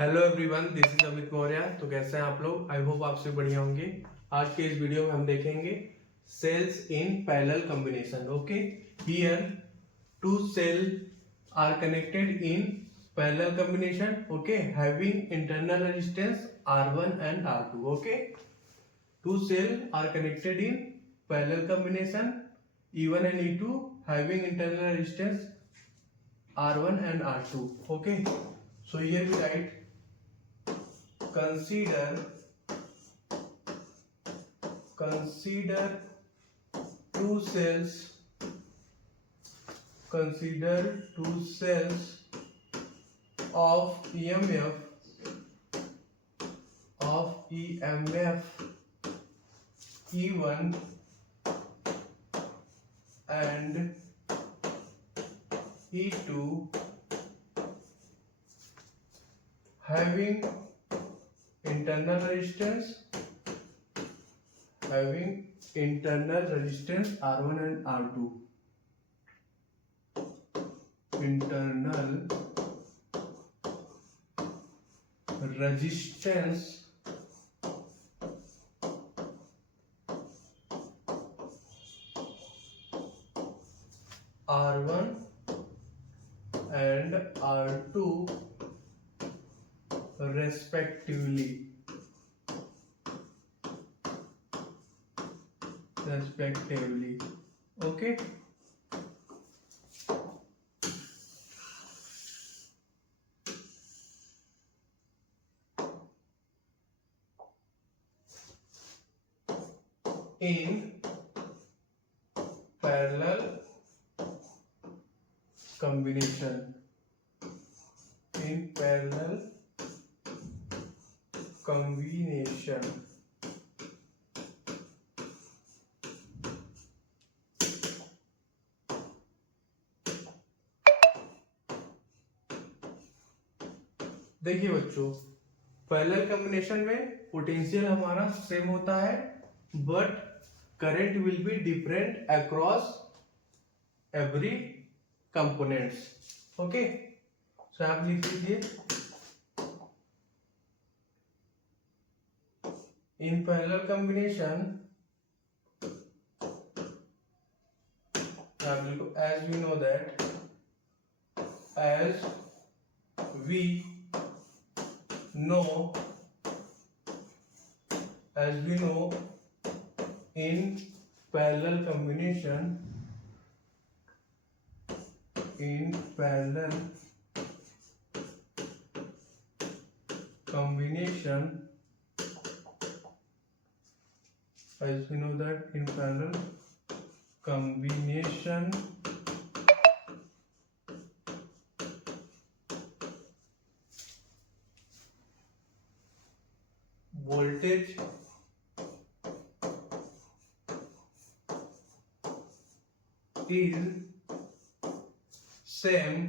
Hello everyone, this is Amit Maurya. तो कैसे हैं आप लोग? आई होप आप सब बढ़िया होंगे। आज के इस वीडियो में हम देखेंगे cells in parallel combination. Okay, here two cell are connected in parallel combination, okay, having internal resistance R1 and R2. Okay, two cell are connected in parallel combination E1 and E2 having internal resistance R1 and R2. Okay, so here we write consider two cells of EMF E1 and E2 having internal resistance R1 and R2. Internal resistance R1 and R2 respectively. Okay, in parallel combination. देखिए बच्चों, parallel combination में potential हमारा same होता है, but current will be different across every components. Okay, so आप लिख लीजिए in parallel combination as we know in parallel combination as we know that in parallel combination voltage is same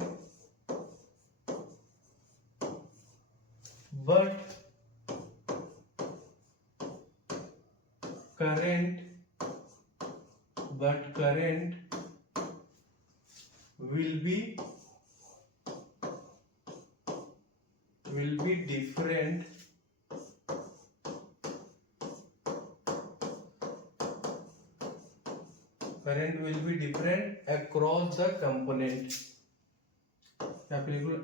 but current will be different across the component.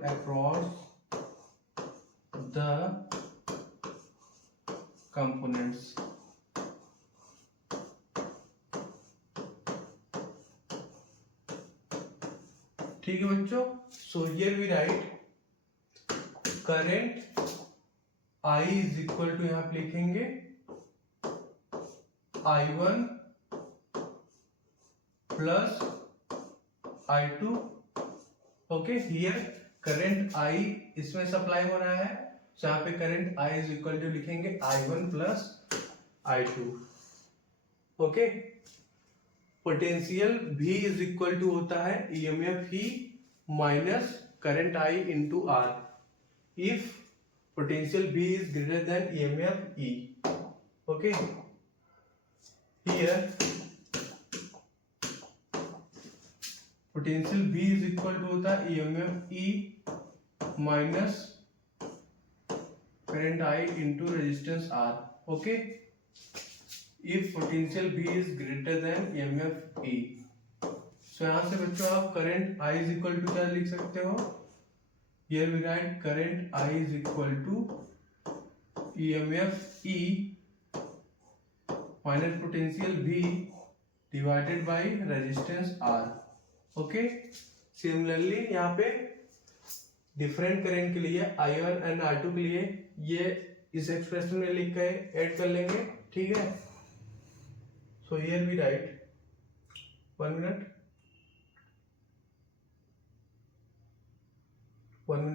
Across the components. ठीक है बच्चों, so here we write current I is equal to, यहां पे लिखेंगे I1 plus I2. Okay, here current I इसमें supply हो रहा है, तो यहाँ पे current I is equal to लिखेंगे I1 plus I2. Okay, potential V is equal to होता है EMF E minus current I into R if potential V is greater than EMF E. Okay, here potential V is equal to होता है EMF E minus current I into resistance R. Okay. If potential V is greater than EMF E. So यहाँ से बच्चों आप current I is equal to क्या लिख सकते हो? Here we write current I is equal to EMF E minus potential V divided by resistance R. Okay. Similarly यहाँ पे डिफरेंट करंट के लिए I1 एंड I2 के लिए ये इस एक्सप्रेशन में लिख के ऐड कर लेंगे, ठीक है। So here we write 1 minute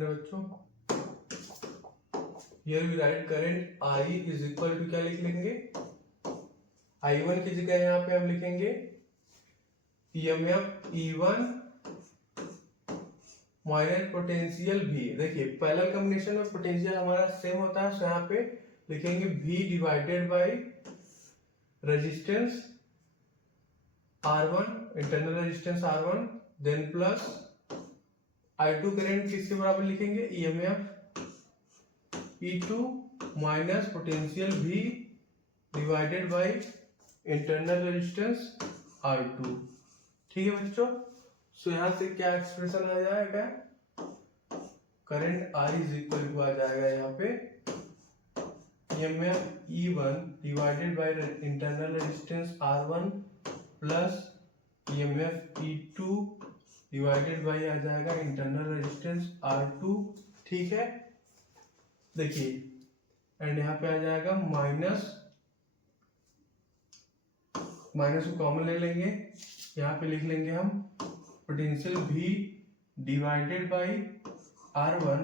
बच्चों, here we write current I is equal to क्या लिख लेंगे, I1 की जगह यहाँ पे हम लिखेंगे EMF E1 minus potential V। देखिए पैरेलल कॉम्बिनेशन में पोटेंशियल हमारा सेम होता है, सो यहाँ पे लिखेंगे V divided by resistance R1, internal resistance R1, then plus I2 current किसके बराबर लिखेंगे, EMF E2 minus potential V divided by internal resistance R2। ठीक है बच्चों। सो यहाँ से क्या एक्सप्रेशन आ जाएगा, current I is equal to आ जाएगा यहाँ पे EMF E1 divided by internal resistance R1 plus EMF E2 divided by आ जाएगा इंटरनल रेजिस्टेंस R2। ठीक है, देखिए एंड यहाँ पे आ जाएगा माइनस को कॉमन ले लेंगे, यहाँ पे लिख लेंगे हम potential V divided bye R1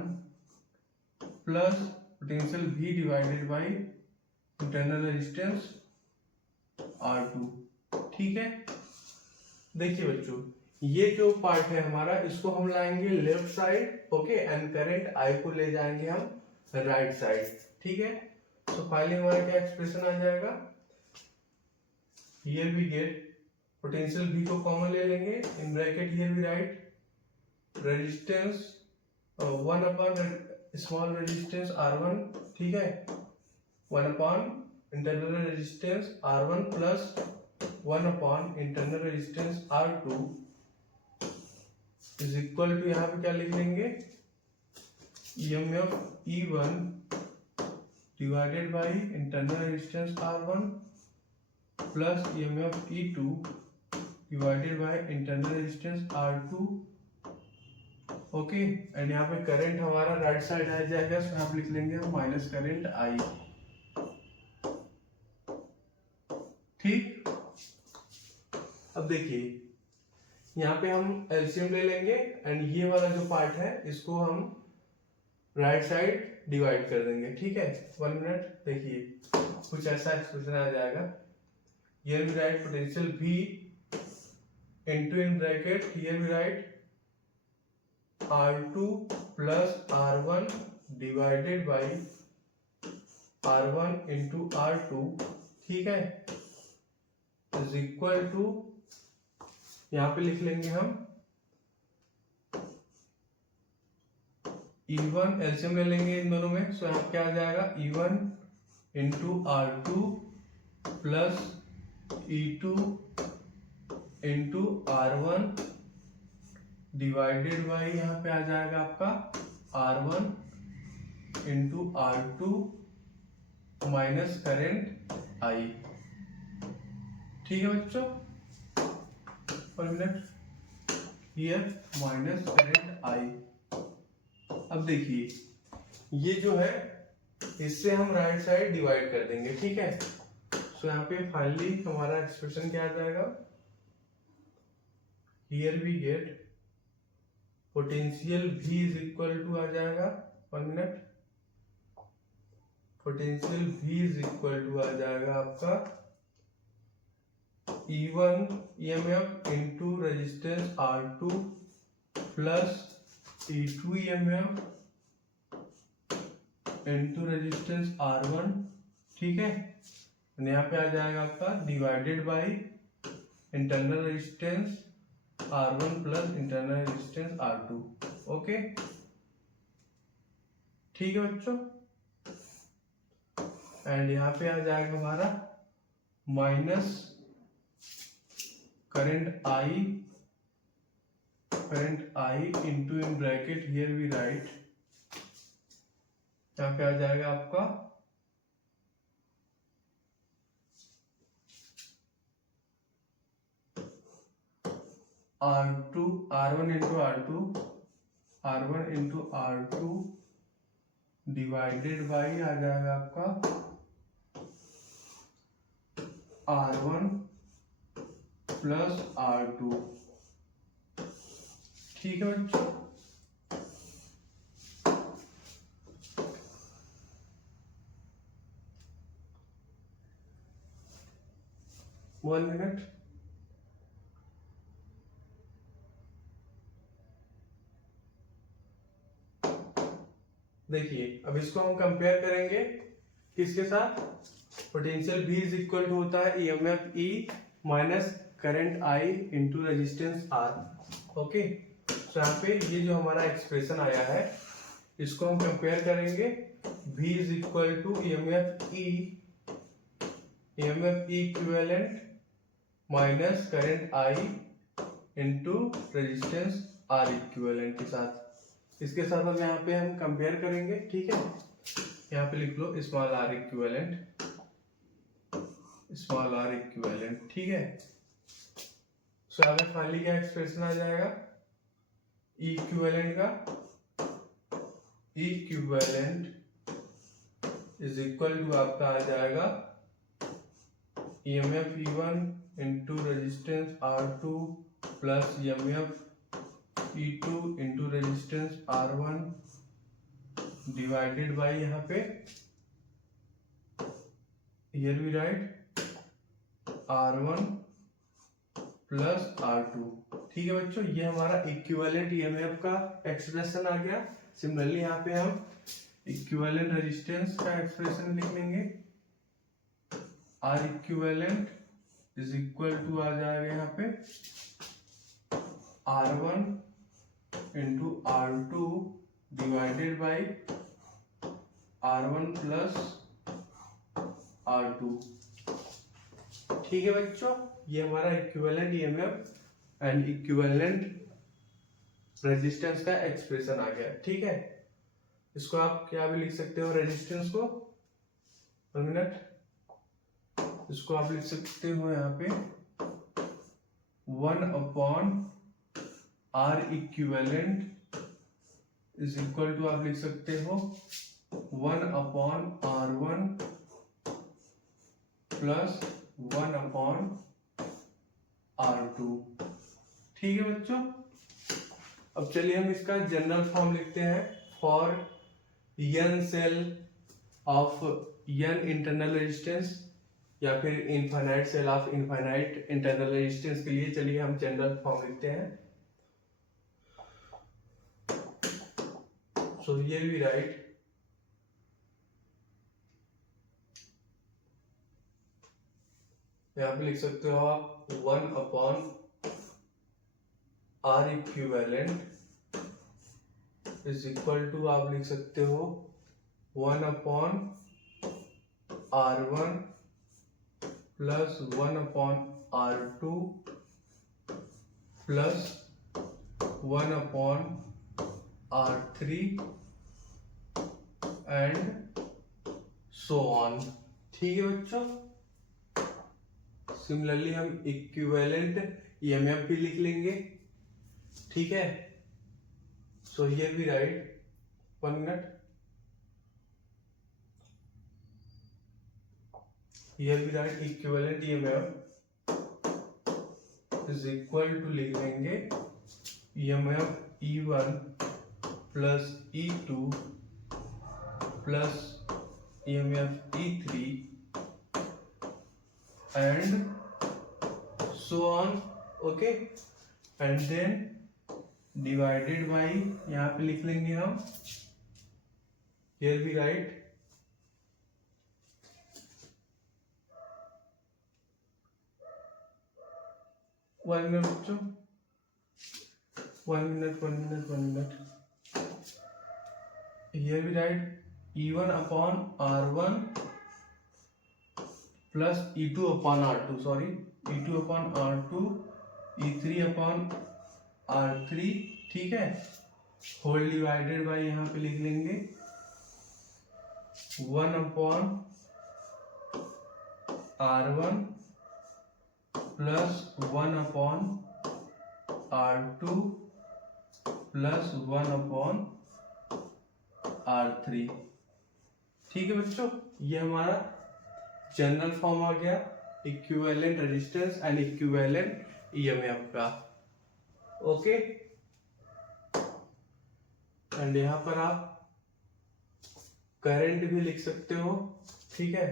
plus potential V divided by internal resistance R2। ठीक है, देखिए बच्चों ये जो पार्ट है हमारा इसको हम लाएंगे left side, okay, and current I को ले जाएंगे हम राइट साइड। ठीक है, तो फाइनली हमारा क्या एक्सप्रेशन आ जाएगा, here we get potential V को कॉमन ले लेंगे, in bracket here we write resistance 1 upon small resistance R1, ठीक है, 1 upon internal resistance R1 plus 1 upon internal resistance R2 is equal to यहाँ पे क्या लिख लेंगे, EMF E1 divided by internal resistance R1 plus EMF E2 divided by internal resistance R2। Okay, and यहाँ पे current हमारा राइट साइड आ जाएगा, सो यहाँ पे लिख लेंगे हम माइनस करंट I। ठीक, अब देखिए यहाँ पे हम एलसीएम ले लेंगे एंड ये वाला जो पार्ट है इसको हम राइट साइड डिवाइड कर देंगे। ठीक है, 1 मिनट, देखिए कुछ ऐसा एक्सप्रेशन आ जाएगा, here we write potential V into in bracket here we write R2 plus R1 divided by R1 into R2, ठीक है, is equal to यहाँ पे लिख लेंगे हम E1, एलसीएम ले लेंगे इन दोनों में, सो यहाँ क्या आ जाएगा E1 into R2 plus E2 into R1 divided by यहाँ पे आ जाएगा आपका R1 into R2 minus current I। ठीक है बच्चों, 1 minute, here minus current I। अब देखिए ये जो है इससे हम राइट साइड डिवाइड कर देंगे। ठीक है, सो यहाँ पे फाइनली हमारा एक्सप्रेशन क्या आ जाएगा, here we get potential V is equal to आ जाएगा, 1 minute, potential V is equal to आ जाएगा आपका E1 EMF into resistance R2 plus E2 EMF into resistance R1। ठीक है, यहाँ पे आ जाएगा आपका divided by internal resistance R1 plus internal resistance R2। Okay, ठीक है बच्चों। एंड यहाँ पे आ जाएगा हमारा minus current I into in bracket here we right, यहाँ पे आ जाएगा आपका R1 into R2 divided by आ जाएगा आपका R1 प्लस R2। ठीक है बच्चों, वन मिनट। देखिए अब इसको हम कंपेयर करेंगे किसके साथ, potential V is equal to होता है EMF E minus current I into resistance R। Okay, तो यहाँ पे ये जो हमारा एक्सप्रेशन आया है इसको हम कंपेयर करेंगे V is equal to EMF E equivalent minus current I into resistance R equivalent के साथ। इसके साथ हम यहाँ पे हम कंपेयर करेंगे। ठीक है, यहाँ पे लिख लो स्मॉल r इक्विवेलेंट, ठीक है। सो यहाँ पे फाइनली क्या एक्सप्रेशन आ जाएगा, इक्विवेलेंट इज इक्वल टू आपका आ जाएगा EMF E1 into resistance R2 plus EMF E2 into resistance R1 divided by यहाँ पे here we right R1 plus R2। ठीक है बच्चों, ये हमारा इक्विवेलेंट EMF का एक्सप्रेशन आ गया। सिमिलरली यहाँ पे हम इक्विवेलेंट रेजिस्टेंस का एक्सप्रेशन लिख लेंगे, R equivalent is equal to आ जाएगा यहाँ पे R1 into R2 divided by R1 plus R2। ठीक है बच्चों, ये हमारा equivalent EMF and equivalent resistance का एक्सप्रेशन आ गया। ठीक है, इसको आप क्या भी लिख सकते हो, रेजिस्टेंस को, 1 मिनट, इसको आप लिख सकते हो यहाँ पे 1 upon R equivalent is equal to आप लिख सकते हो 1 upon R1 plus 1 upon R2। ठीक है बच्चों, अब चलिए हम इसका जनरल फॉर्म लिखते हैं। For n cell of n internal resistance या फिर infinite cell of infinite internal resistance के लिए चलिए हम जनरल फॉर्म लिखते हैं। So here we write यहाँ पे लिख सकते हो आप 1 upon R equivalent is equal to आप लिख सकते हो 1 upon R1 plus 1 upon R2 plus 1 upon R3 and so on. ठीक है बच्चों, सिमिलरली हम इक्विवेलेंट EMF भी लिख लेंगे। ठीक है, so here we write 1 minute, here we write equivalent EMF is equal to लिख लेंगे EMF E1 plus E2 plus EMF E3 and so on. Okay, and then divided by यहाँ पे लिख लेंगे हम, here we write one minute बच्चों, 1 minute, here we write E1 upon R1 plus E2 upon R2, sorry E2 upon R2, E3 upon R3, ठीक है, whole divided by यहाँ पे लिख लेंगे 1 upon R1 plus 1 upon R2 plus 1 upon R3। ठीक है बच्चों, ये हमारा जनरल फॉर्म आ गया equivalent resistance and equivalent EMF का। ओके, एंड यहां पर आप करंट भी लिख सकते हो, ठीक है।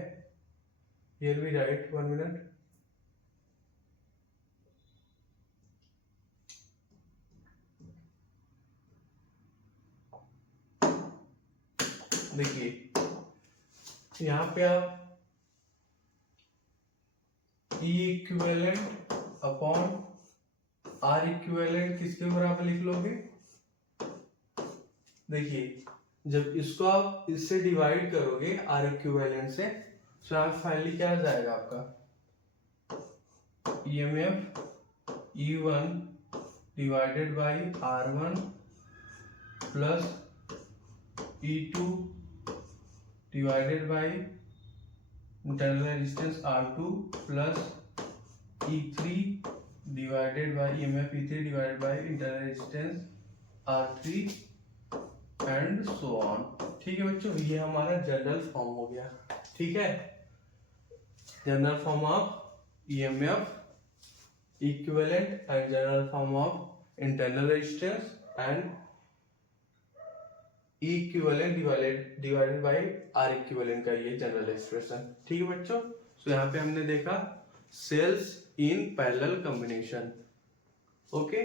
Here we write 1 minute. देखिए यहां पे आप E equivalent upon R equivalent किसके बराबर लिख लोगे? देखिए जब इसको आप इससे डिवाइड करोगे R इक्विवेलेंट से, तो यहाँ फाइनली क्या आ जाएगा आपका EMF E1 divided by R1 plus E2 divided by internal resistance R2 plus E3 divided by EMF E3 divided by internal resistance R3 and so on. ठीक है बच्चों, ये हमारा जनरल फॉर्म हो गया। ठीक है, general form of EMF equivalent and general form of internal resistance and E equivalent divided by R equivalent का ये जनरल एक्सप्रेशन। ठीक है बच्चों, सो यहाँ पे हमने देखा cells in parallel combination. Okay.